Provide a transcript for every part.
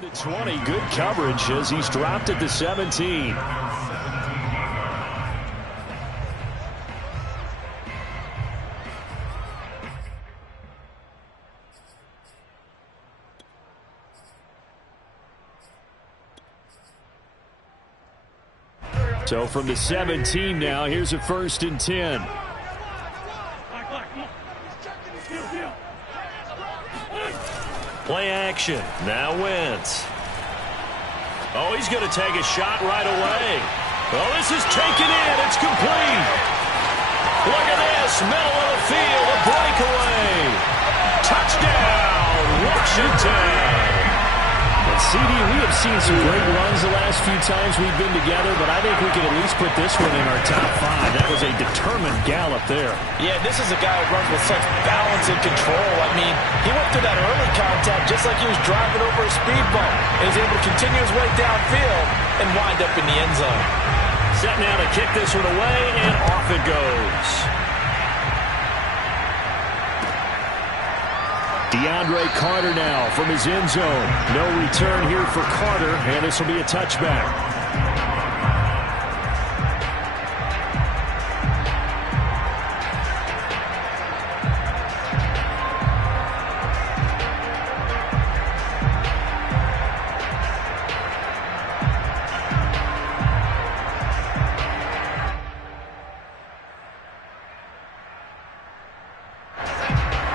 The 20, good coverage as he's dropped at the 17. So from the 17 now, here's a 1st and 10. Play action. Now Wentz. Oh, he's going to take a shot right away. Oh, this is taken in. It's complete. Look at this. Middle of the field. A breakaway. Touchdown, Washington. And CD, we have seen some great runs the last few times we've been together, but I think we can at least put this one in our top 5. That was a determined gallop there. Yeah, this is a guy who runs with such balance and control. I mean, he went through that early contact just like he was driving over a speed bump and was able to continue his way downfield and wind up in the end zone. Set now to kick this one away, and off it goes. DeAndre Carter now from his end zone. No return here for Carter, and this will be a touchback.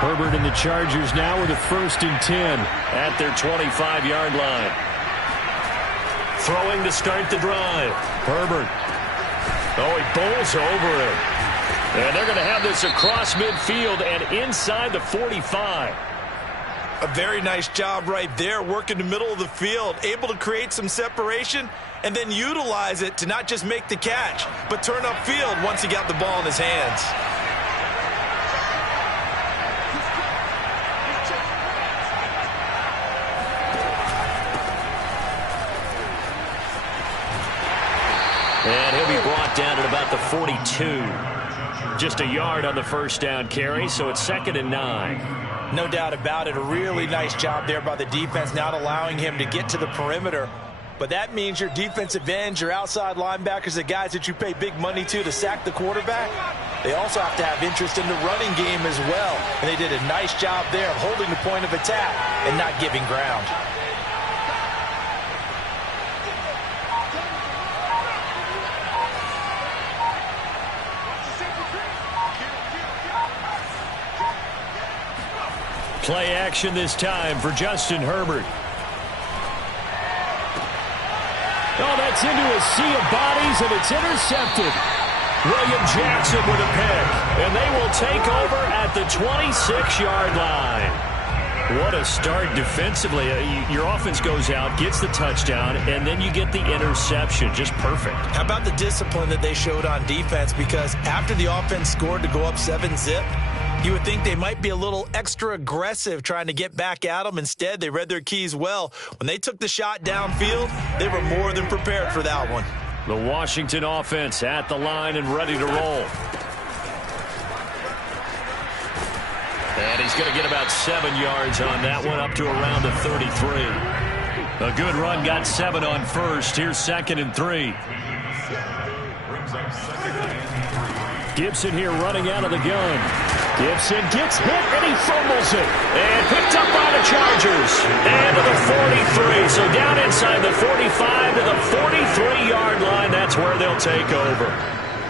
Herbert and the Chargers now with a 1st and 10 at their 25-yard line. Throwing to start the drive. Herbert. Oh, he bowls over it. And they're going to have this across midfield and inside the 45. A very nice job right there, working the middle of the field, able to create some separation and then utilize it to not just make the catch, but turn upfield once he got the ball in his hands. And he'll be brought down at about the 42. Just a yard on the 1st down carry, so it's 2nd and 9. No doubt about it. A really nice job there by the defense, not allowing him to get to the perimeter. But that means your defensive ends, your outside linebackers, the guys that you pay big money to sack the quarterback, they also have to have interest in the running game as well. And they did a nice job there of holding the point of attack and not giving ground. Play action this time for Justin Herbert. Oh, that's into a sea of bodies, and it's intercepted. William Jackson with a pick, and they will take over at the 26-yard line. What a start defensively. Your offense goes out, gets the touchdown, and then you get the interception. Just perfect. How about the discipline that they showed on defense? Because after the offense scored to go up 7-zip, you would think they might be a little extra aggressive trying to get back at them. Instead, they read their keys well. When they took the shot downfield, they were more than prepared for that one. The Washington offense at the line and ready to roll. And he's going to get about 7 yards on that one, up to around the 33. A good run, got 7 on 1st. Here's 2nd and 3. Gibson here running out of the gun. Gibson gets hit, and he fumbles it. And picked up by the Chargers. And to the 43. So down inside the 45 to the 43-yard line. That's where they'll take over.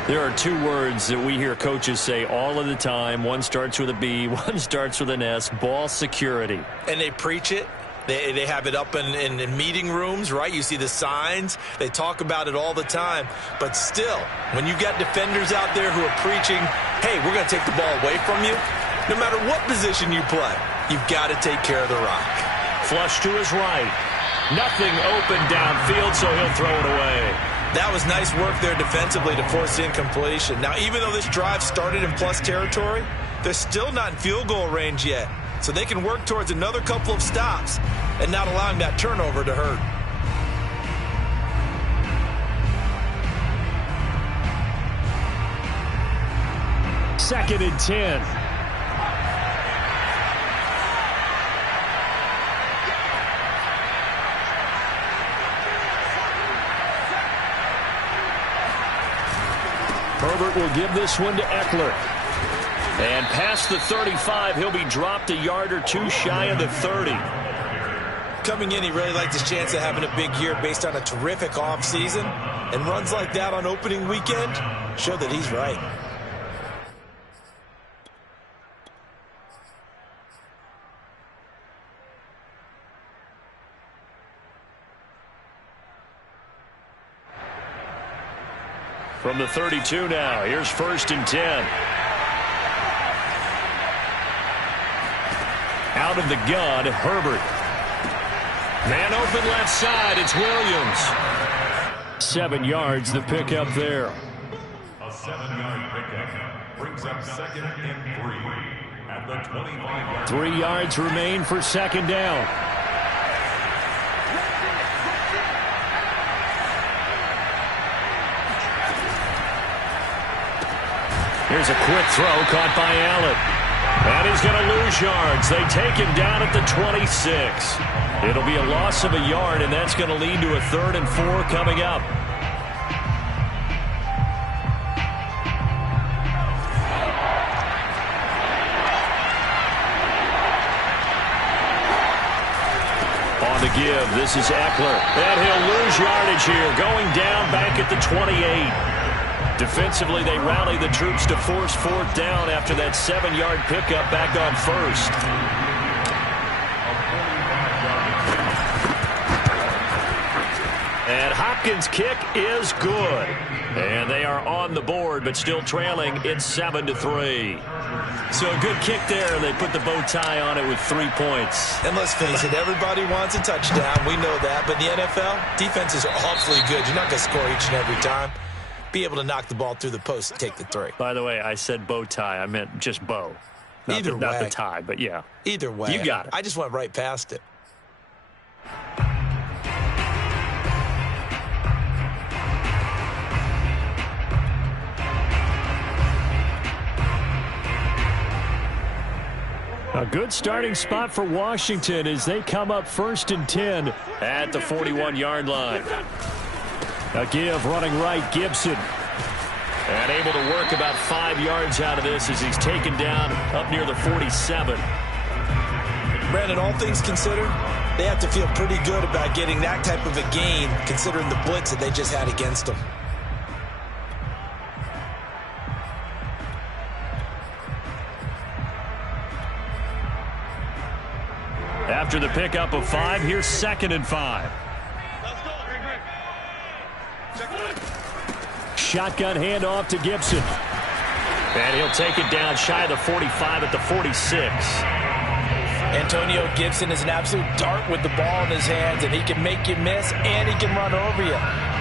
There are 2 words that we hear coaches say all of the time. One starts with a B, one starts with an S. Ball security. And they preach it. They have it up in meeting rooms, right? You see the signs. They talk about it all the time. But still, when you got defenders out there who are preaching, hey, we're going to take the ball away from you, no matter what position you play, you've got to take care of the rock. Flush to his right. Nothing open downfield, so he'll throw it away. That was nice work there defensively to force incompletion. Now, even though this drive started in plus territory, they're still not in field goal range yet. So they can work towards another couple of stops and not allowing that turnover to hurt. Second and 10. Herbert will give this one to Eckler. And past the 35, he'll be dropped a yard or two shy of the 30. Coming in, he really liked his chance of having a big year based on a terrific offseason. And runs like that on opening weekend show that he's right. From the 32 now, here's 1st and 10. Out of the gun, Herbert. Man open left side, it's Williams. 7 yards, the pickup there. A 7-yard pickup brings up 2nd and 3 at the 25-yard. 3 yards remain for 2nd down. Here's a quick throw caught by Allen. And he's going to lose yards. They take him down at the 26. It'll be a loss of a yard, and that's going to lead to a 3rd and 4 coming up. On the give, this is Eckler. And he'll lose yardage here, going down back at the 28. Defensively, they rally the troops to force 4th down after that 7-yard pickup back on 1st. And Hopkins' kick is good. And they are on the board, but still trailing. It's 7-3. So a good kick there. They put the bow tie on it with 3 points. And let's face it, everybody wants a touchdown. We know that. But in the NFL, defenses are awfully good. You're not going to score each and every time. Be able to knock the ball through the post and take the 3. By the way, I said bow tie. I meant just bow. Not the tie, but yeah. Either way. You got it. I just went right past it. A good starting spot for Washington as they come up 1st and 10 at the 41-yard line. A give running right, Gibson. And able to work about 5 yards out of this as he's taken down up near the 47. Brandon, all things considered, they have to feel pretty good about getting that type of a gain considering the blitz that they just had against them. After the pickup of 5, here's 2nd and 5. Shotgun handoff to Gibson. And he'll take it down shy of the 45 at the 46. Antonio Gibson is an absolute dart with the ball in his hands, and he can make you miss, and he can run over you.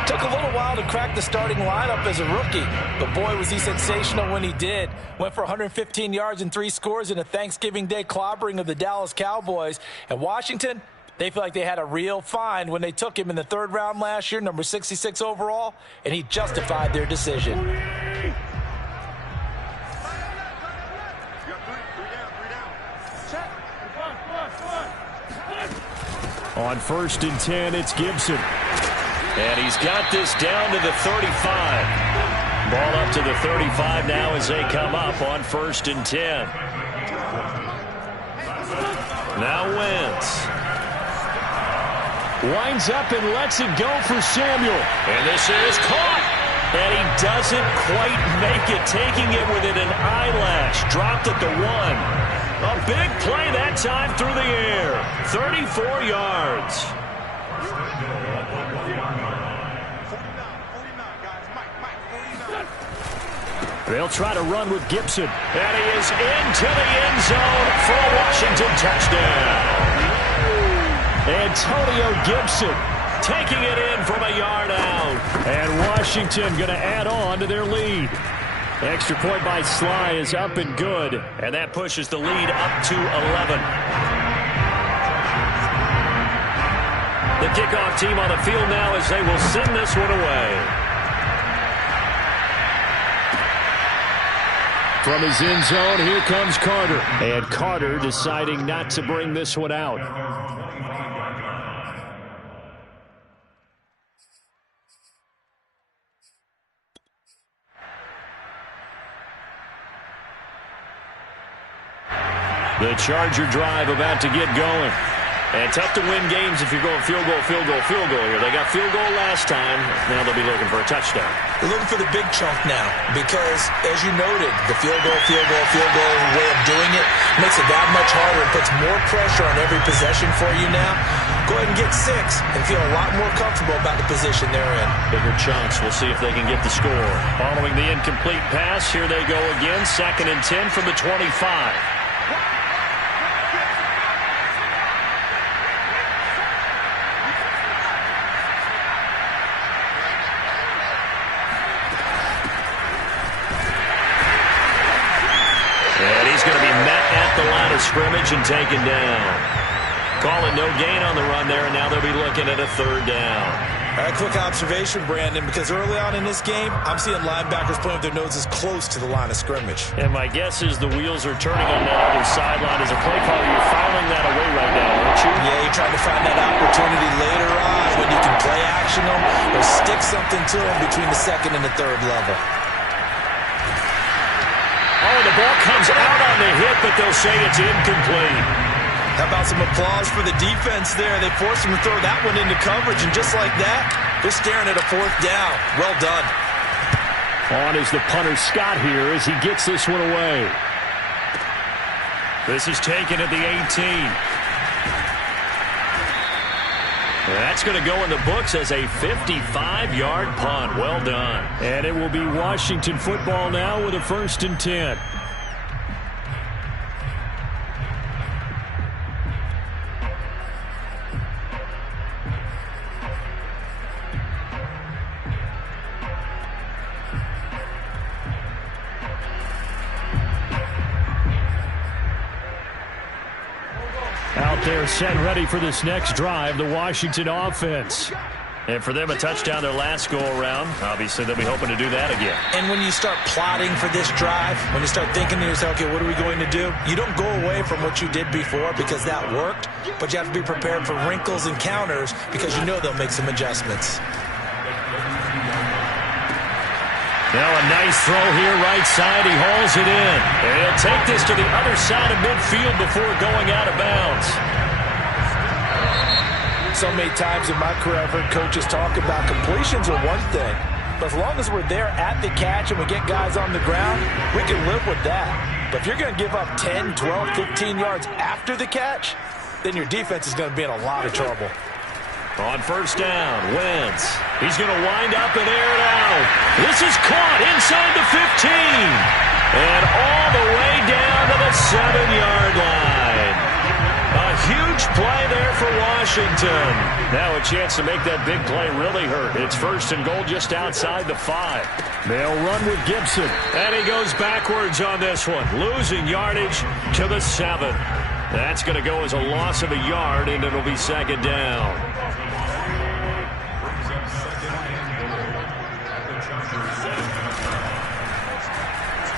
Took a little while to crack the starting lineup as a rookie, but boy, was he sensational when he did. Went for 115 yards and 3 scores in a Thanksgiving Day clobbering of the Dallas Cowboys. And Washington, they feel like they had a real find when they took him in the 3rd round last year, number 66 overall, and he justified their decision. On 1st and 10, it's Gibson. And he's got this down to the 35. Ball up to the 35 now as they come up on 1st and 10. Now Wentz. Winds up and lets it go for Samuel. And this is caught. And he doesn't quite make it, taking it within an eyelash. Dropped at the 1. A big play that time through the air. 34 yards. They'll try to run with Gibson. And he is into the end zone for a Washington touchdown. Antonio Gibson taking it in from a yard out. And Washington going to add on to their lead. Extra point by Sly is up and good. And that pushes the lead up to 11. The kickoff team on the field now as they will send this one away. From his end zone, here comes Carter. And Carter deciding not to bring this one out. The Charger drive about to get going. And tough to win games if you're going field goal, field goal, field goal here. They got field goal last time. Now they'll be looking for a touchdown. They're looking for the big chunk now because, as you noted, the field goal way of doing it makes it that much harder. It puts more pressure on every possession for you now. Go ahead and get 6 and feel a lot more comfortable about the position they're in. Bigger chunks. We'll see if they can get the score. Following the incomplete pass, here they go again. 2nd and 10 from the 25. And he's going to be met at the line of scrimmage and taken down. Calling no gain on the run there, and now they'll be looking at a 3rd down. A quick observation, Brandon, because early on in this game, I'm seeing linebackers playing with their noses close to the line of scrimmage. And my guess is the wheels are turning on that other sideline. As a play caller, you're fouling that away right now, aren't you? Yeah, you're trying to find that opportunity later on when you can play action them or stick something to them between the 2nd and the 3rd level. Oh, the ball comes out on the hit, but they'll say it's incomplete. How about some applause for the defense there? They forced him to throw that one into coverage, and just like that, they're staring at a 4th down. Well done. On is the punter Scott here as he gets this one away. This is taken at the 18. That's going to go in the books as a 55-yard punt. Well done. And it will be Washington football now with a 1st and 10. Out there set ready for this next drive, the Washington offense. And for them, a touchdown their last go-around. Obviously, they'll be hoping to do that again. And when you start plotting for this drive, when you start thinking to yourself, okay, what are we going to do? You don't go away from what you did before because that worked, but you have to be prepared for wrinkles and counters because you know they'll make some adjustments. Now a nice throw here, right side. He hauls it in. And he'll take this to the other side of midfield before going out of bounds. So many times in my career, I've heard coaches talk about completions are one thing. But as long as we're there at the catch and we get guys on the ground, we can live with that. But if you're going to give up 10, 12, 15 yards after the catch, then your defense is going to be in a lot of trouble. On 1st down, Wentz. He's going to wind up and air it out. This is caught inside the 15. And all the way down to the 7-yard line. A huge play there for Washington. Now a chance to make that big play really hurt. It's 1st and goal just outside the 5. They'll run with Gibson. And he goes backwards on this one, losing yardage to the 7. That's going to go as a loss of a yard, and it'll be 2nd down.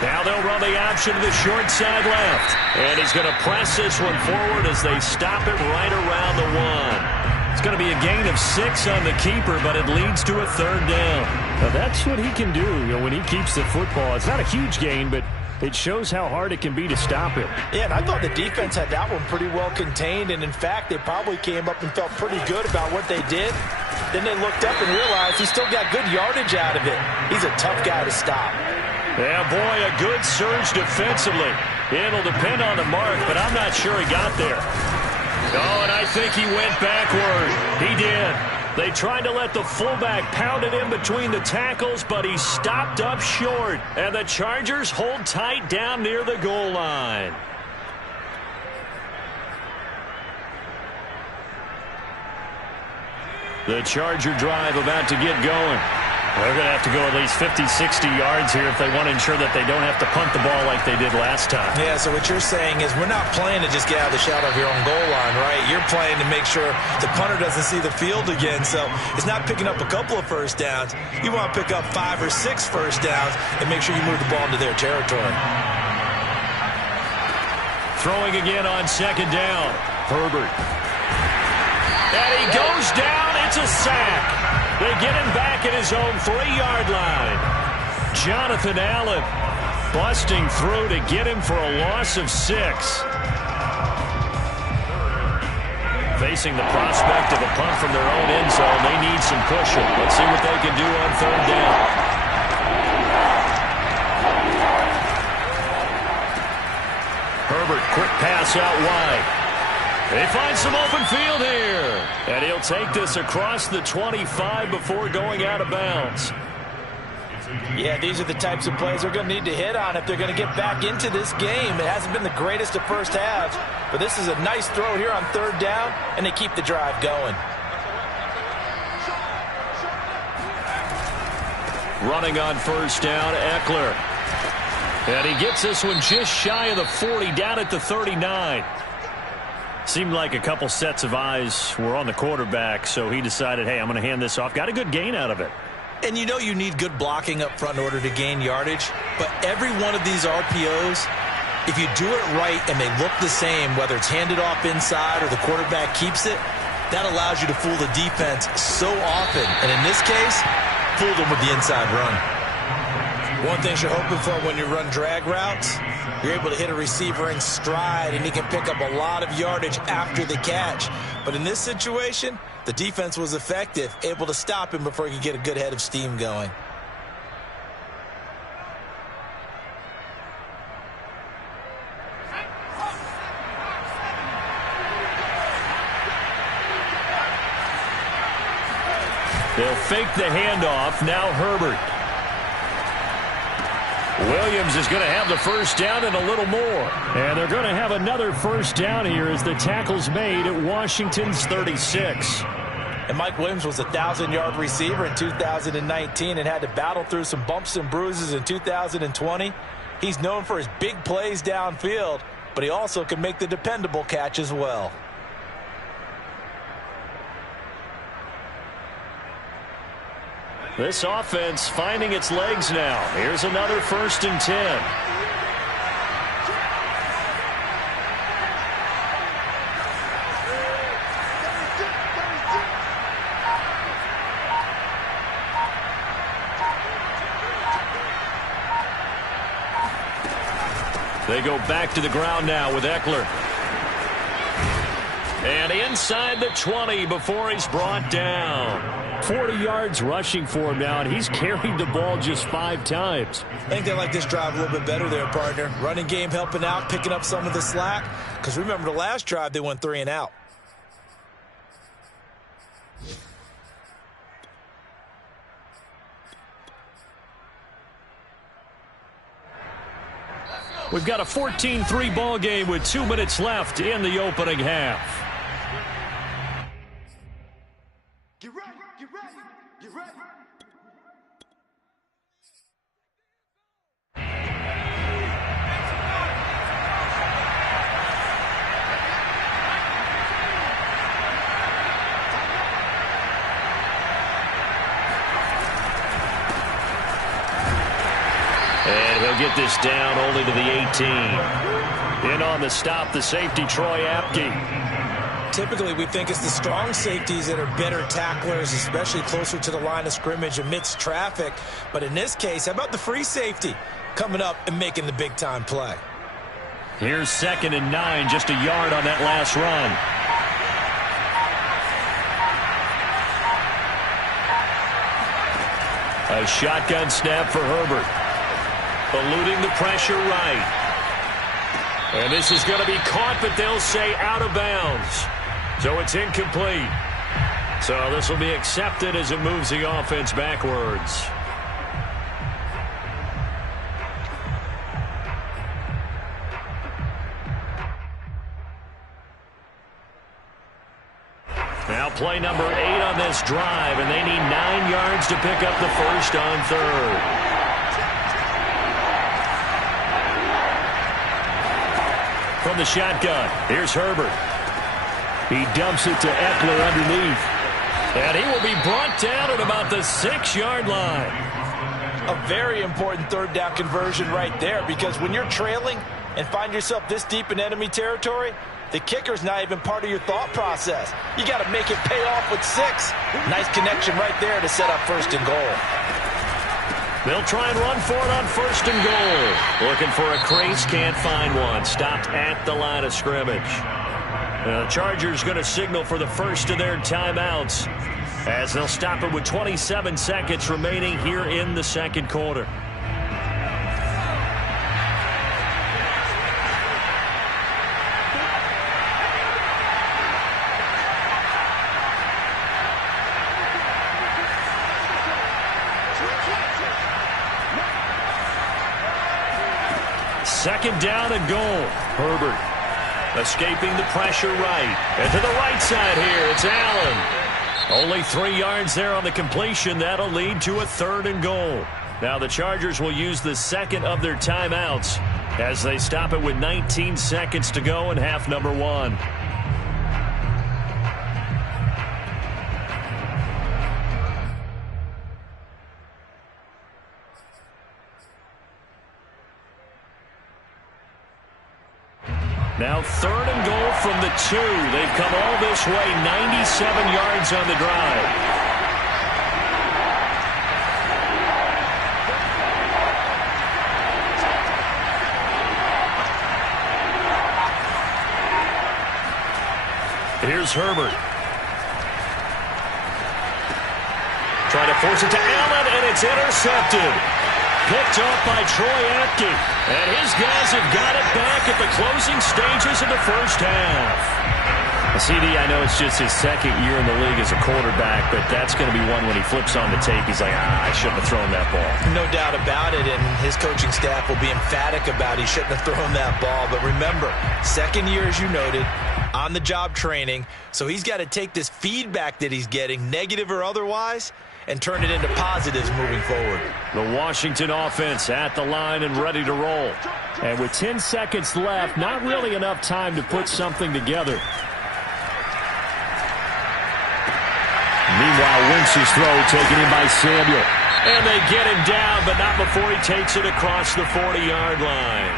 Now they'll run the option to the short side left. And he's going to press this one forward as they stop it right around the 1. It's going to be a gain of 6 on the keeper, but it leads to a 3rd down. Now that's what he can do, when he keeps the football. It's not a huge gain, but it shows how hard it can be to stop him. Yeah, and I thought the defense had that one pretty well contained, and in fact, they probably came up and felt pretty good about what they did. Then they looked up and realized he still got good yardage out of it. He's a tough guy to stop. Yeah, boy, a good surge defensively. It'll depend on the mark, but I'm not sure he got there. Oh, and I think he went backward. He did. They tried to let the fullback pound it in between the tackles, but he stopped up short. And the Chargers hold tight down near the goal line. The Charger drive about to get going. They're going to have to go at least 50, 60 yards here if they want to ensure that they don't have to punt the ball like they did last time. Yeah, so what you're saying is we're not playing to just get out of the shadow of your own goal line, right? You're playing to make sure the punter doesn't see the field again. So it's not picking up a couple of 1st downs. You want to pick up 5 or 6 1st downs and make sure you move the ball into their territory. Throwing again on 2nd down. Herbert. And he goes down. It's a sack. They get him back at his own 3-yard line. Jonathan Allen busting through to get him for a loss of 6. facing the prospect of a punt from their own end zone. They need some pushing. Let's see what they can do on third down. Herbert, quick pass out wide. They find some open field here. And he'll take this across the 25 before going out of bounds. Yeah, these are the types of plays they're going to need to hit on if they're going to get back into this game. It hasn't been the greatest of first halves, but this is a nice throw here on third down, and they keep the drive going. Running on first down, Eckler. And he gets this one just shy of the 40, down at the 39. Seemed like a couple sets of eyes were on the quarterback, so he decided, hey, I'm going to hand this off. Got a good gain out of it. And you know you need good blocking up front in order to gain yardage, but every one of these RPOs, if you do it right and they look the same, whether it's handed off inside or the quarterback keeps it, that allows you to fool the defense so often. And in this case, fooled them with the inside run. One thing you're hoping for when you run drag routes, you're able to hit a receiver in stride and he can pick up a lot of yardage after the catch. But in this situation, the defense was effective, able to stop him before he could get a good head of steam going. They'll fake the handoff. Now Herbert. Williams is going to have the first down and a little more. And they're going to have another first down here as the tackle's made at Washington's 36. And Mike Williams was a 1,000-yard receiver in 2019 and had to battle through some bumps and bruises in 2020. He's known for his big plays downfield, but he also can make the dependable catch as well. This offense finding its legs now. Here's another 1st and 10. They go back to the ground now with Eckler. And inside the 20 before he's brought down. 40 yards rushing for him now, and he's carried the ball just 5 times. I think they like this drive a little bit better there, partner. Running game helping out, picking up some of the slack. Because remember the last drive, they went 3 and out. We've got a 14-3 ball game with 2 minutes left in the opening half. Get this down only to the 18. In on the stop, the safety, Troy Apke. Typically, we think it's the strong safeties that are better tacklers, especially closer to the line of scrimmage amidst traffic. But in this case, how about the free safety coming up and making the big-time play? Here's 2nd and 9, just a yard on that last run. A shotgun snap for Herbert. Eluding the pressure right. And this is going to be caught, but they'll say out of bounds. So it's incomplete. So this will be accepted as it moves the offense backwards. Now play number 8 on this drive, and they need 9 yards to pick up the first on third. From the shotgun, here's Herbert. He dumps it to Eckler underneath. And he will be brought down at about the 6-yard line. A very important third down conversion right there, because when you're trailing and find yourself this deep in enemy territory, the kicker's not even part of your thought process. You got to make it pay off with 6. Nice connection right there to set up 1st and goal. They'll try and run for it on 1st and goal. Looking for a crease, can't find one. Stopped at the line of scrimmage. The Chargers going to signal for the first of their timeouts as they'll stop it with 27 seconds remaining here in the second quarter. Second down and goal. Herbert escaping the pressure right. And to the right side here, it's Allen. Only 3 yards there on the completion. That'll lead to a third and goal. Now the Chargers will use the second of their timeouts as they stop it with 19 seconds to go in half number 1. Now third and goal from the 2. They've come all this way, 97 yards on the drive. Here's Herbert. Trying to force it to Allen, and it's intercepted. Picked off by Troy Apke. And his guys have got it back at the closing stages of the first half. CD, I know it's just his second year in the league as a quarterback, but that's going to be one when he flips on the tape, he's like, I shouldn't have thrown that ball. No doubt about it, and his coaching staff will be emphatic about he shouldn't have thrown that ball. But remember, second year, as you noted, on-the-job training, so he's got to take this feedback that he's getting, negative or otherwise, and turn it into positives moving forward. The Washington offense at the line and ready to roll. And with 10 seconds left, not really enough time to put something together. Meanwhile, Wentz's throw taken in by Samuel. And they get him down, but not before he takes it across the 40-yard line.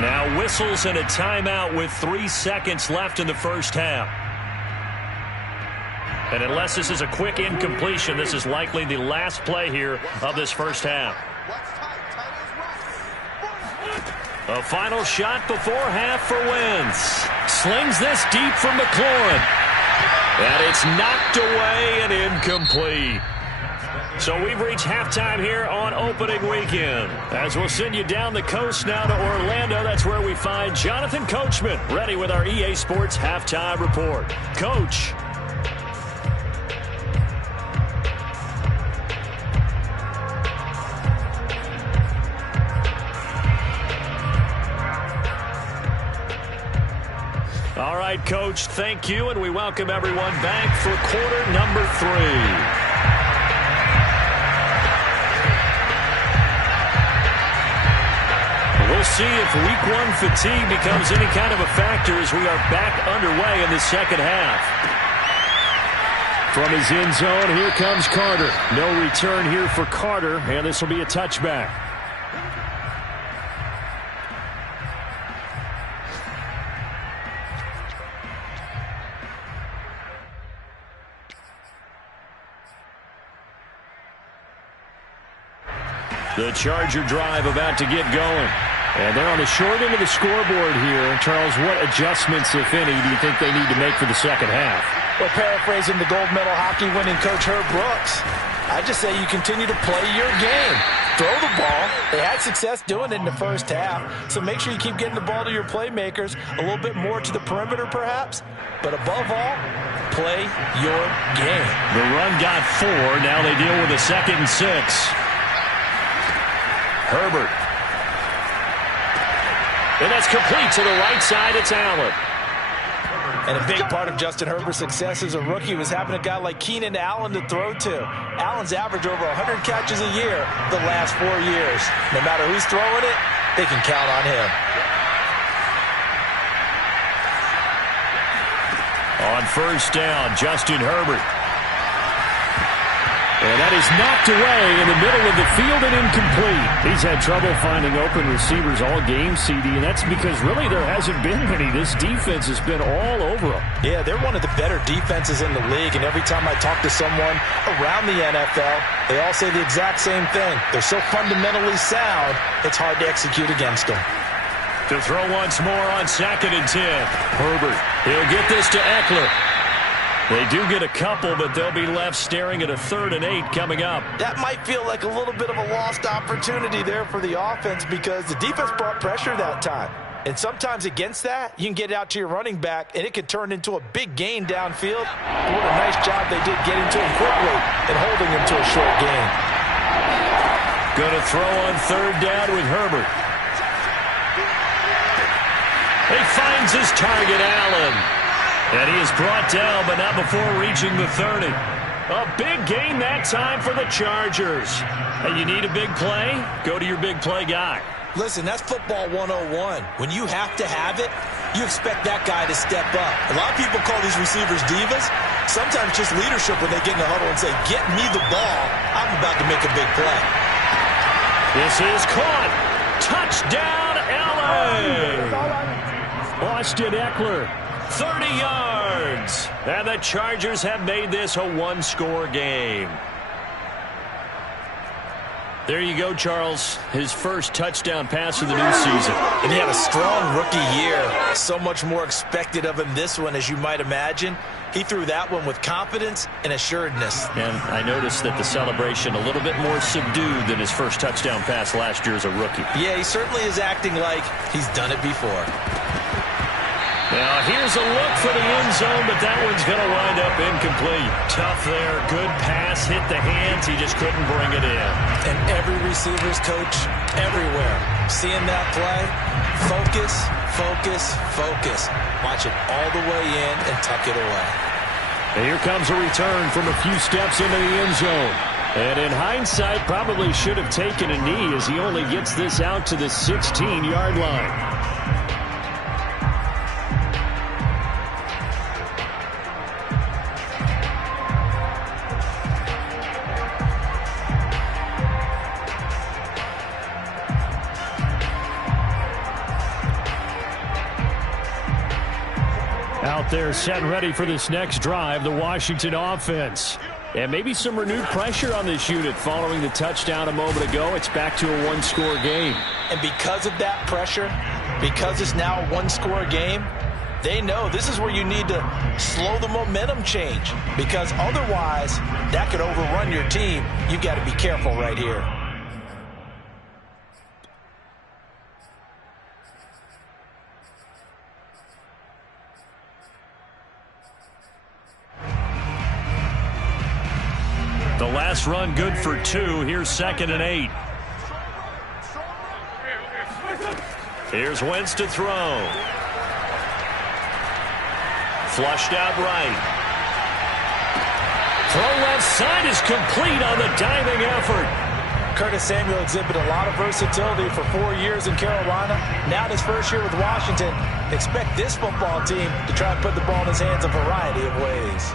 Now whistles and a timeout with 3 seconds left in the first half. And unless this is a quick incompletion, this is likely the last play here of this first half. A final shot before half for Wentz. Slings this deep for McLaurin. And it's knocked away and incomplete. So we've reached halftime here on opening weekend. As we'll send you down the coast now to Orlando, that's where we find Jonathan Coachman, ready with our EA Sports Halftime Report. Coach. All right, Coach, thank you, and we welcome everyone back for quarter number 3. We'll see if week 1 fatigue becomes any kind of a factor as we are back underway in the second half. From his end zone, here comes Carter. No return here for Carter, and this will be a touchback. The Charger drive about to get going. And they're on the short end of the scoreboard here. Charles, what adjustments, if any, do you think they need to make for the second half? Well, paraphrasing the gold medal hockey winning coach Herb Brooks, I just say you continue to play your game. Throw the ball. They had success doing it in the first half, so make sure you keep getting the ball to your playmakers, a little bit more to the perimeter perhaps, but above all, play your game. The run got 4. Now they deal with a 2nd and 6. Herbert. And that's complete to the right side. It's Allen. And a big part of Justin Herbert's success as a rookie was having a guy like Keenan Allen to throw to. Allen's averaged over 100 catches a year the last 4 years. No matter who's throwing it, they can count on him. On first down, Justin Herbert. And that is knocked away in the middle of the field and incomplete. He's had trouble finding open receivers all game, CD, and that's because really there hasn't been many. This defense has been all over them. Yeah, they're one of the better defenses in the league, and every time I talk to someone around the NFL, they all say the exact same thing. They're so fundamentally sound, it's hard to execute against them. To throw once more on 2nd and 10. Herbert. He'll get this to Eckler. They do get a couple, but they'll be left staring at a 3rd and 8 coming up. That might feel like a little bit of a lost opportunity there for the offense because the defense brought pressure that time. And sometimes against that, you can get out to your running back, and it could turn into a big gain downfield. What a nice job they did getting to him quickly and holding him to a short gain. Going to throw on 3rd down with Herbert. He finds his target, Allen. And he is brought down, but not before reaching the 30. A big gain that time for the Chargers. And you need a big play? Go to your big play guy. Listen, that's football 101. When you have to have it, you expect that guy to step up. A lot of people call these receivers divas. Sometimes just leadership when they get in the huddle and say, get me the ball. I'm about to make a big play. This is caught. Touchdown, L.A. Austin Eckler. 30 yards. And the Chargers have made this a one-score game. There you go, Charles. His first touchdown pass of the new season. And he had a strong rookie year. So much more expected of him this one, as you might imagine. He threw that one with confidence and assuredness. And I noticed that the celebration a little bit more subdued than his first touchdown pass last year as a rookie. Yeah, he certainly is acting like he's done it before. Now, here's a look for the end zone, but that one's going to wind up incomplete. Tough there. Good pass. Hit the hands. He just couldn't bring it in. And every receiver's coach everywhere. Seeing that play, focus, focus, focus. Watch it all the way in and tuck it away. And here comes a return from a few steps into the end zone. And in hindsight, probably should have taken a knee as he only gets this out to the 16-yard line. Out there set and ready for this next drive, the Washington offense. And maybe some renewed pressure on this unit following the touchdown a moment ago. It's back to a one-score game. And because of that pressure, because it's now a one-score game, they know this is where you need to slow the momentum change. Because otherwise, that could overrun your team. You've got to be careful right here. The last run good for 2. Here's 2nd and 8. Here's Wentz to throw. Flushed out right. Throw left side is complete on the diving effort. Curtis Samuel exhibited a lot of versatility for 4 years in Carolina. Now in his first year with Washington, expect this football team to try and put the ball in his hands a variety of ways.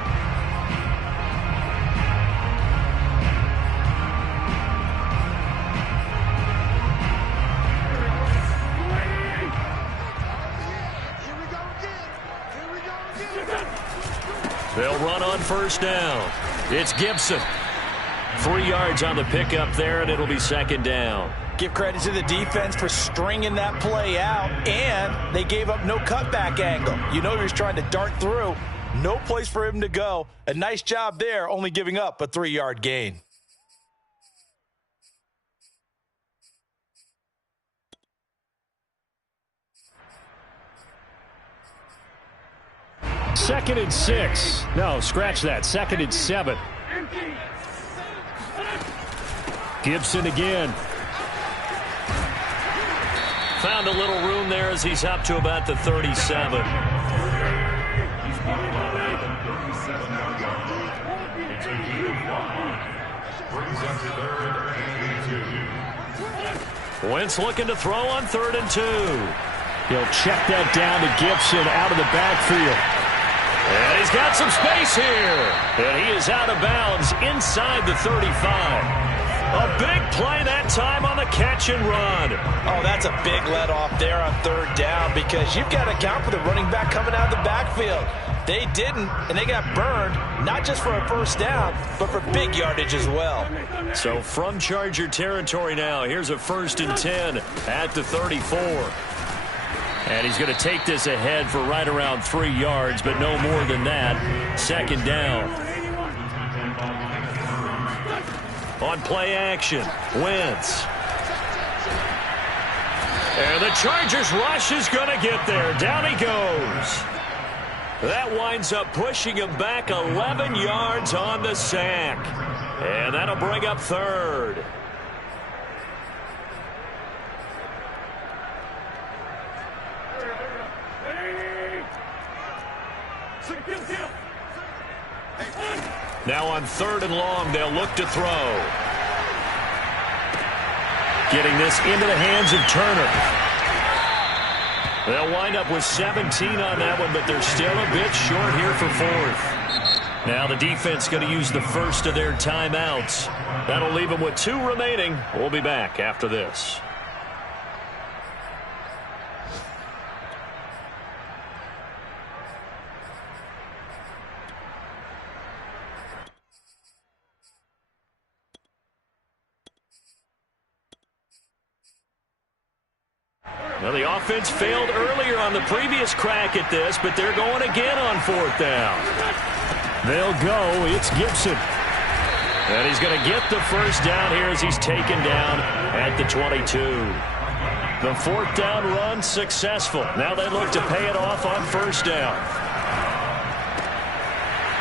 They'll run on first down. It's Gibson. 3 yards on the pickup there, and it'll be 2nd down. Give credit to the defense for stringing that play out, and they gave up no cutback angle. You know he was trying to dart through. No place for him to go. A nice job there, only giving up a 3-yard gain. Second and 6. No, scratch that. 2nd and 7. Gibson again. Found a little room there as he's up to about the 37. Wentz looking to throw on 3rd and 2. He'll check that down to Gibson out of the backfield. And he's got some space here. And he is out of bounds inside the 35. A big play that time on the catch and run. Oh, that's a big let off there on 3rd down because you've got to account for the running back coming out of the backfield. They didn't, and they got burned, not just for a first down, but for big yardage as well. So from Charger territory now, here's a 1st and 10 at the 34. And he's going to take this ahead for right around 3 yards, but no more than that. Second down. On play action, Wentz. And the Chargers rush is going to get there. Down he goes. That winds up pushing him back 11 yards on the sack. And that'll bring up third. Now on 3rd and long, they'll look to throw. Getting this into the hands of Turner. They'll wind up with 17 on that one, but they're still a bit short here for 4th. Now the defense going to use the first of their timeouts. That'll leave them with 2 remaining. We'll be back after this. Well, the offense failed earlier on the previous crack at this, but they're going again on 4th down. They'll go. It's Gibson. And he's going to get the first down here as he's taken down at the 22. The 4th down run successful. Now they look to pay it off on 1st down.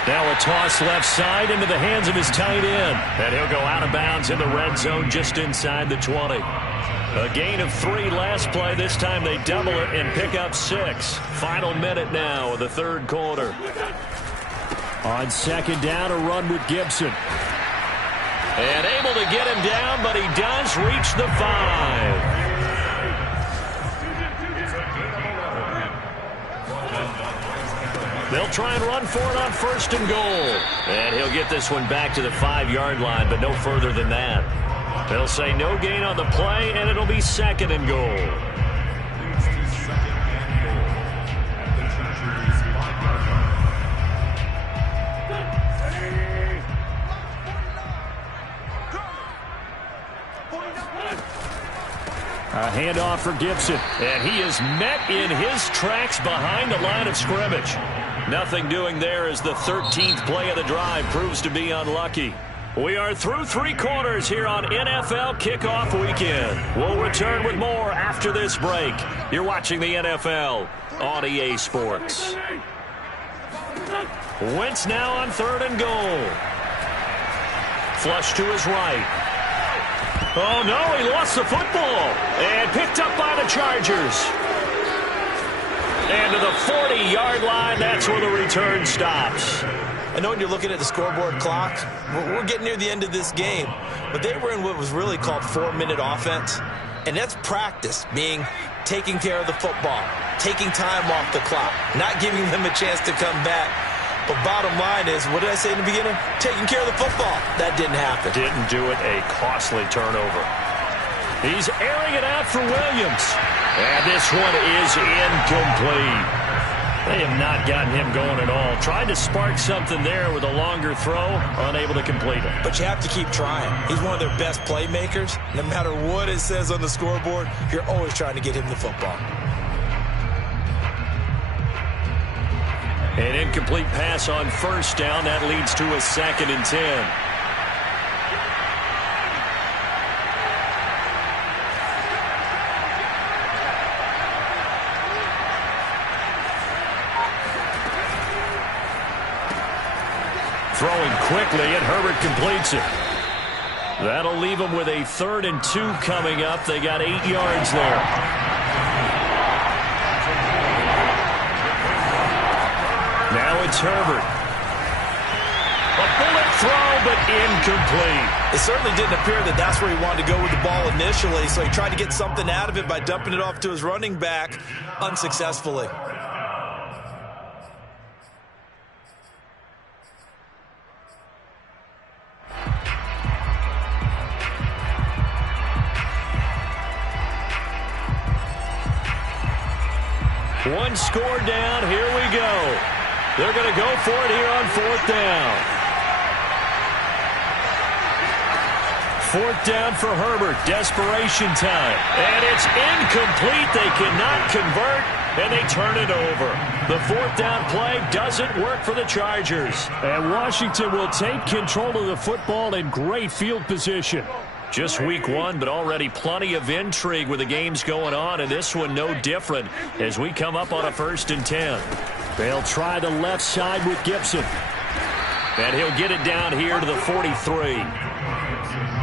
Now a toss left side into the hands of his tight end. And he'll go out of bounds in the red zone just inside the 20. A gain of 3 last play. This time they double it and pick up 6. Final minute now of the 3rd quarter. On 2nd down, a run with Gibson. And able to get him down, but he does reach the 5. They'll try and run for it on 1st and goal. And he'll get this one back to the 5-yard line, but no further than that. They'll say no gain on the play, and it'll be 2nd and goal. A handoff for Gibson, and he is met in his tracks behind the line of scrimmage. Nothing doing there as the 13th play of the drive proves to be unlucky. We are through 3 quarters here on NFL Kickoff Weekend. We'll return with more after this break. You're watching the NFL on EA Sports. Wentz now on 3rd and goal. Flush to his right. Oh, no, he lost the football. And picked up by the Chargers. And to the 40-yard line, that's where the return stops. I know when you're looking at the scoreboard clock, we're getting near the end of this game, but they were in what was really called 4-minute offense, and that's practice, meaning taking care of the football, taking time off the clock, not giving them a chance to come back. But bottom line is, what did I say in the beginning? Taking care of the football. That didn't happen. Didn't do it. A costly turnover. He's airing it out for Williams. And this one is incomplete. They have not gotten him going at all. Tried to spark something there with a longer throw, unable to complete it. But you have to keep trying. He's one of their best playmakers. No matter what it says on the scoreboard, you're always trying to get him the football. An incomplete pass on 1st down. That leads to a 2nd and 10. Throwing quickly, and Herbert completes it. That'll leave them with a 3rd and 2 coming up. They got 8 yards there. Now it's Herbert. A bullet throw, but incomplete. It certainly didn't appear that that's where he wanted to go with the ball initially, so he tried to get something out of it by dumping it off to his running back unsuccessfully. One score down. Here we go. They're going to go for it here on 4th down. 4th down for Herbert. Desperation time. And it's incomplete. They cannot convert, and they turn it over. The 4th down play doesn't work for the Chargers. And Washington will take control of the football in great field position. Just week 1, but already plenty of intrigue with the games going on, and this one no different as we come up on a 1st and 10. They'll try the left side with Gibson. And he'll get it down here to the 43.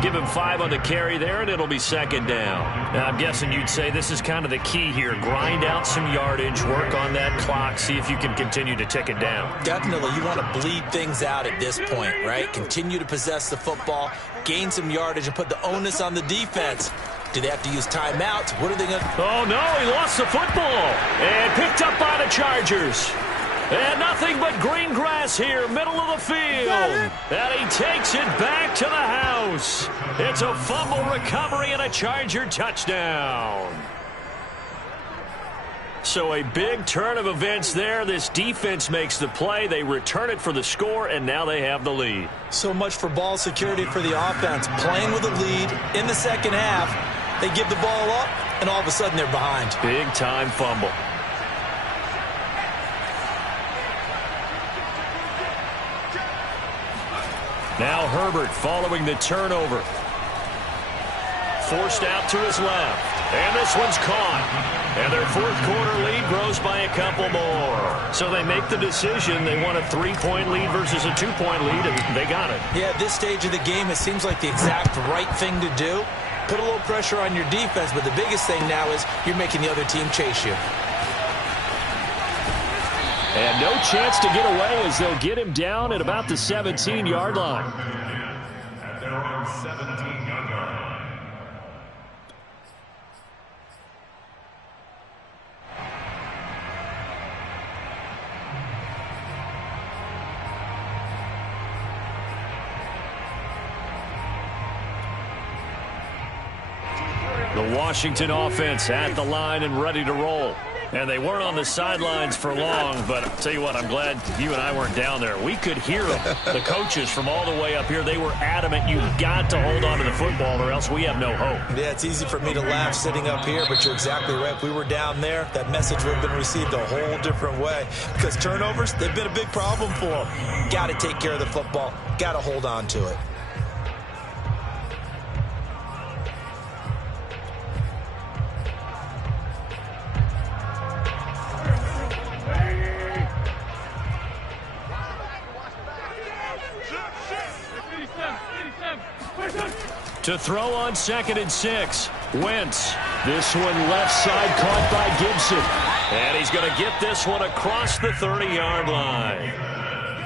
Give him 5 on the carry there, and it'll be 2nd down. Now, I'm guessing you'd say this is kind of the key here. Grind out some yardage, work on that clock, see if you can continue to tick it down. Definitely. You want to bleed things out at this point, right? Continue to possess the football, gain some yardage, and put the onus on the defense. Do they have to use timeouts? What are they going to... Oh, no, he lost the football. And picked up by the Chargers. And nothing but green grass here, middle of the field. And he takes it back to the house. It's a fumble recovery and a Charger touchdown. So a big turn of events there. This defense makes the play. They return it for the score, and now they have the lead. So much for ball security for the offense. Playing with a lead in the second half. They give the ball up, and all of a sudden they're behind. Big-time fumble. Now Herbert following the turnover. Forced out to his left. And this one's caught. And their 4th quarter lead grows by a couple more. So they make the decision. They want a 3-point lead versus a 2-point lead, and they got it. Yeah, at this stage of the game, it seems like the exact right thing to do. Put a little pressure on your defense, but the biggest thing now is you're making the other team chase you. And no chance to get away as they'll get him down at about the 17-yard line. At their own 17-yard line. The Washington offense at the line and ready to roll. And they weren't on the sidelines for long, but I'll tell you what, I'm glad you and I weren't down there. We could hear them, the coaches from all the way up here. They were adamant, you've got to hold on to the football or else we have no hope. Yeah, it's easy for me to laugh sitting up here, but you're exactly right. If we were down there, that message would have been received a whole different way. Because turnovers, they've been a big problem for them. Got to take care of the football. Got to hold on to it. To throw on 2nd and 6. Wentz. This one left side caught by Gibson. And he's going to get this one across the 30-yard line.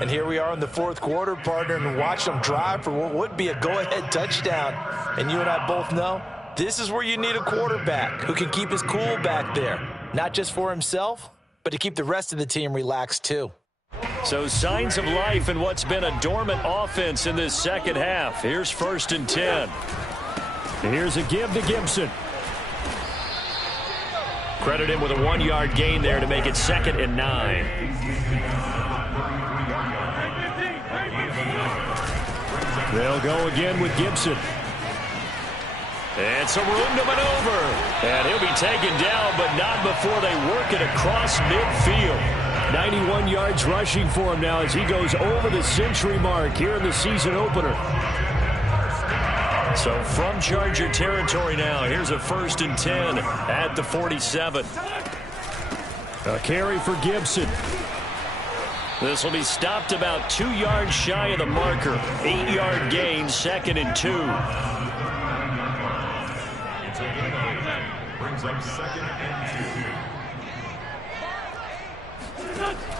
And here we are in the 4th quarter, partner, and watch them drive for what would be a go-ahead touchdown. And you and I both know this is where you need a quarterback who can keep his cool back there. Not just for himself, but to keep the rest of the team relaxed too. So signs of life in what's been a dormant offense in this second half. Here's 1st and 10. Here's a give to Gibson. Credit him with a 1-yard gain there to make it 2nd and 9. They'll go again with Gibson. And some room to maneuver. And he'll be taken down, but not before they work it across midfield. 91 yards rushing for him now as he goes over the century mark here in the season opener. So from Charger territory now, here's a 1st and 10 at the 47. A carry for Gibson. This will be stopped about 2 yards shy of the marker. 8-yard gain, 2nd and 2. Brings up 2nd and 2.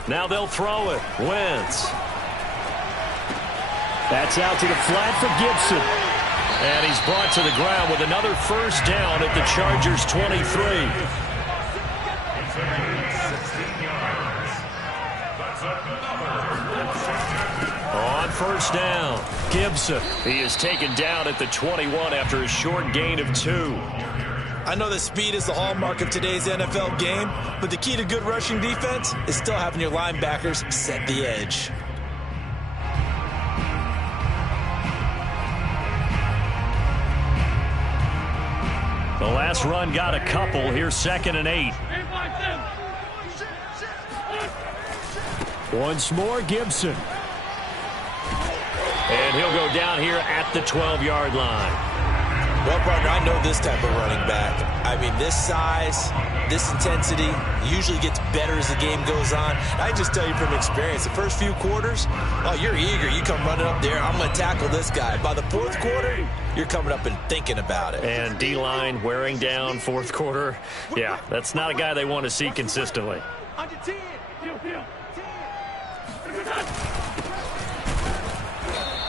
Now they'll throw it. Wentz. That's out to the flat for Gibson. And he's brought to the ground with another 1st down at the Chargers' 23. On 1st down, Gibson. He is taken down at the 21 after a short gain of 2. I know that speed is the hallmark of today's NFL game, but the key to good rushing defense is still having your linebackers set the edge. Last run got a couple. Here's 2nd and 8. Once more, Gibson. And he'll go down here at the 12-yard line. Well, partner, I know this type of running back. I mean, this size, this intensity usually gets better as the game goes on. I just tell you from experience, the first few quarters, oh, you're eager. You come running up there, I'm going to tackle this guy. By the 4th quarter, you're coming up and thinking about it. And D-line wearing down 4th quarter. Yeah, that's not a guy they want to see consistently.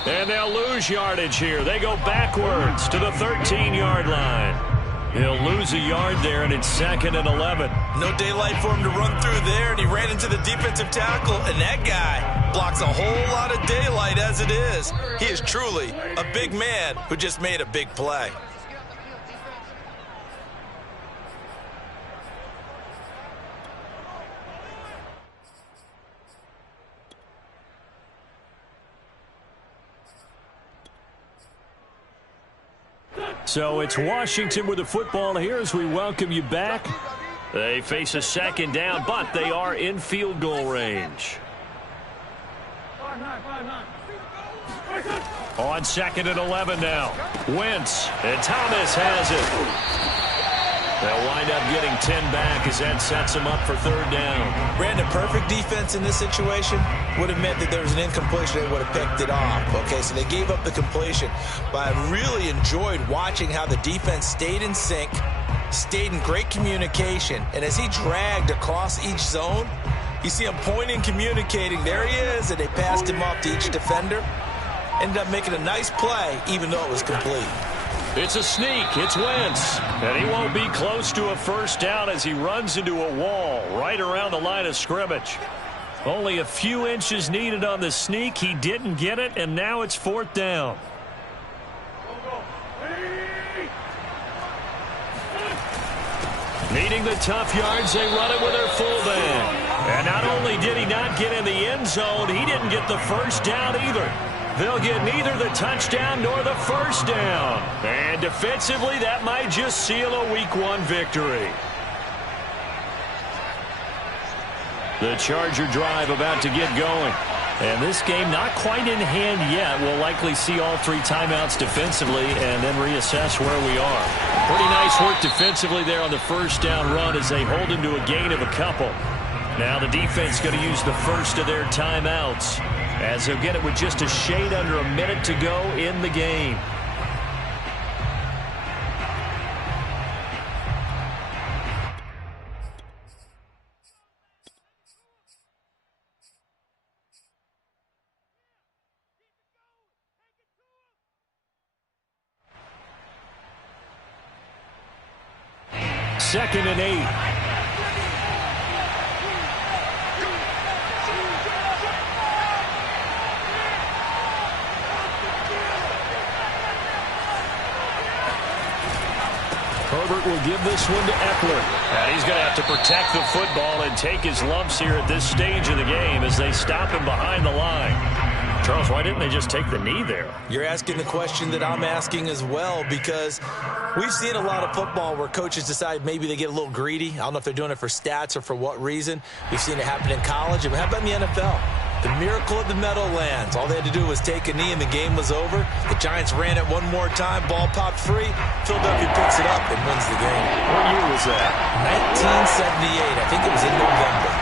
And they'll lose yardage here. They go backwards to the 13-yard line. He'll lose a yard there, and it's 2nd and 11. No daylight for him to run through there, and he ran into the defensive tackle, and that guy blocks a whole lot of daylight as it is. He is truly a big man who just made a big play. So it's Washington with the football here as we welcome you back. They face a 2nd down, but they are in field goal range. On 2nd and 11 now. Wentz, and Thomas has it. They'll wind up getting 10 back as that sets them up for 3rd down. Brandon, perfect defense in this situation would have meant that there was an incompletion. They would have picked it off. Okay, so they gave up the completion. But I really enjoyed watching how the defense stayed in sync, stayed in great communication. And as he dragged across each zone, you see him pointing, communicating. There he is, and they passed him off to each defender. Ended up making a nice play, even though it was complete. It's a sneak. It's Wentz. And he won't be close to a 1st down as he runs into a wall right around the line of scrimmage. Only a few inches needed on the sneak. He didn't get it, and now it's 4th down. Needing the tough yards, they run it with their fullback. And not only did he not get in the end zone, he didn't get the 1st down either. They'll get neither the touchdown nor the 1st down. And defensively, that might just seal a Week 1 victory. The Charger drive about to get going. And this game not quite in hand yet. We'll likely see all 3 timeouts defensively and then reassess where we are. Pretty nice work defensively there on the 1st down run as they hold him to a gain of a couple. Now the defense going to use the first of their timeouts as they'll get it with just a shade under a minute to go in the game. Second and 8. Herbert will give this one to Eckler. And he's going to have to protect the football and take his lumps here at this stage of the game as they stop him behind the line. Charles, why didn't they just take the knee there? You're asking the question that I'm asking as well, because we've seen a lot of football where coaches decide maybe they get a little greedy. I don't know if they're doing it for stats or for what reason. We've seen it happen in college. And how about in the NFL? The miracle of the Meadowlands. All they had to do was take a knee and the game was over. The Giants ran it one more time. Ball popped free. Philadelphia picks it up and wins the game. What year was that? 1978. I think it was in November.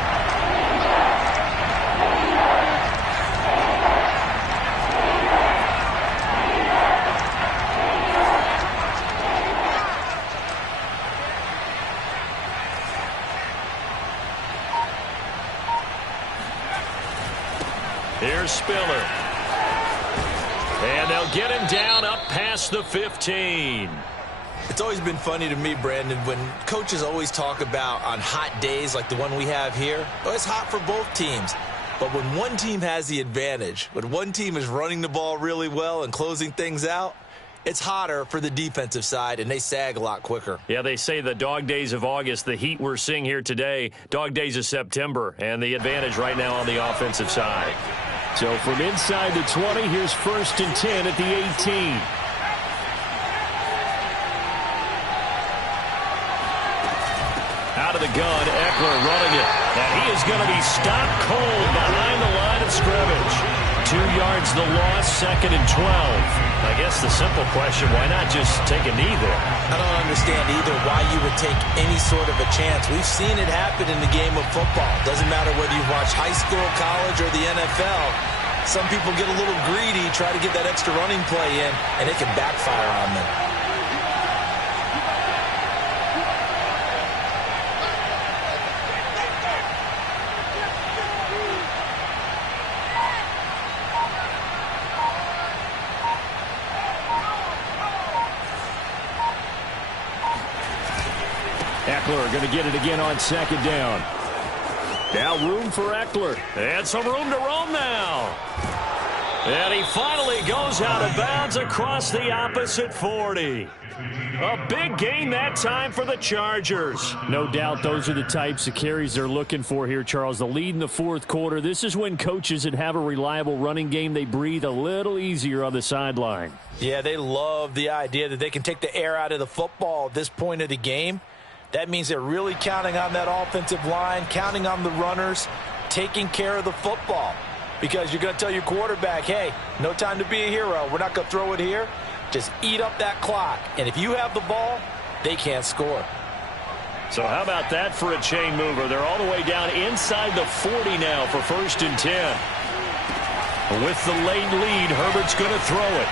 Here's Spiller. And they'll get him down up past the 15. It's always been funny to me, Brandon, when coaches always talk about on hot days like the one we have here. Oh, it's hot for both teams. But when one team has the advantage, when one team is running the ball really well and closing things out, it's hotter for the defensive side, and they sag a lot quicker. Yeah, they say the dog days of August, the heat we're seeing here today, dog days of September, and the advantage right now on the offensive side. So from inside the 20, here's 1st and 10 at the 18. the gun. Eckler running it. And he is going to be stopped cold behind the line of scrimmage. 2 yards the loss, 2nd and 12. I guess the simple question, why not just take a knee there? I don't understand either why you would take any sort of a chance. We've seen it happen in the game of football. Doesn't matter whether you watch high school, college, or the NFL. Some people get a little greedy, try to get that extra running play in, and it can backfire on them. Eckler going to get it again on 2nd down. Now room for Eckler. And some room to roam now. And he finally goes out of bounds across the opposite 40. A big gain that time for the Chargers. No doubt those are the types of carries they're looking for here, Charles. The lead in the 4th quarter. This is when coaches that have a reliable running game, they breathe a little easier on the sideline. Yeah, they love the idea that they can take the air out of the football at this point of the game. That means they're really counting on that offensive line, counting on the runners, taking care of the football. Because you're going to tell your quarterback, hey, no time to be a hero. We're not going to throw it here. Just eat up that clock. And if you have the ball, they can't score. So how about that for a chain mover? They're all the way down inside the 40 now for 1st and 10. With the late lead, Herbert's going to throw it.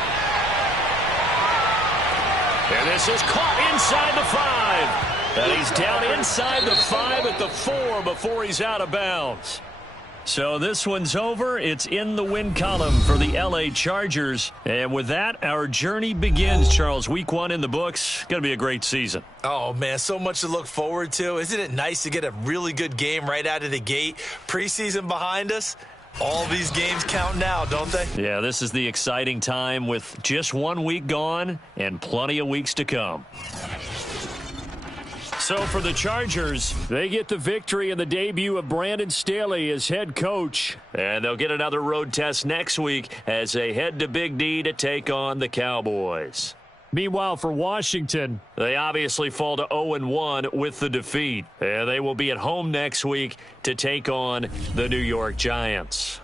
And this is caught inside the 5. And he's down inside the 5 at the 4 before he's out of bounds. So this one's over. It's in the win column for the L.A. Chargers. And with that, our journey begins, Charles. Week 1 in the books. Going to be a great season. Oh, man, so much to look forward to. Isn't it nice to get a really good game right out of the gate? Preseason behind us. All these games count now, don't they? Yeah, this is the exciting time with just 1 week gone and plenty of weeks to come. So for the Chargers, they get the victory in the debut of Brandon Staley as head coach. And they'll get another road test next week as they head to Big D to take on the Cowboys. Meanwhile, for Washington, they obviously fall to 0-1 with the defeat. And they will be at home next week to take on the New York Giants.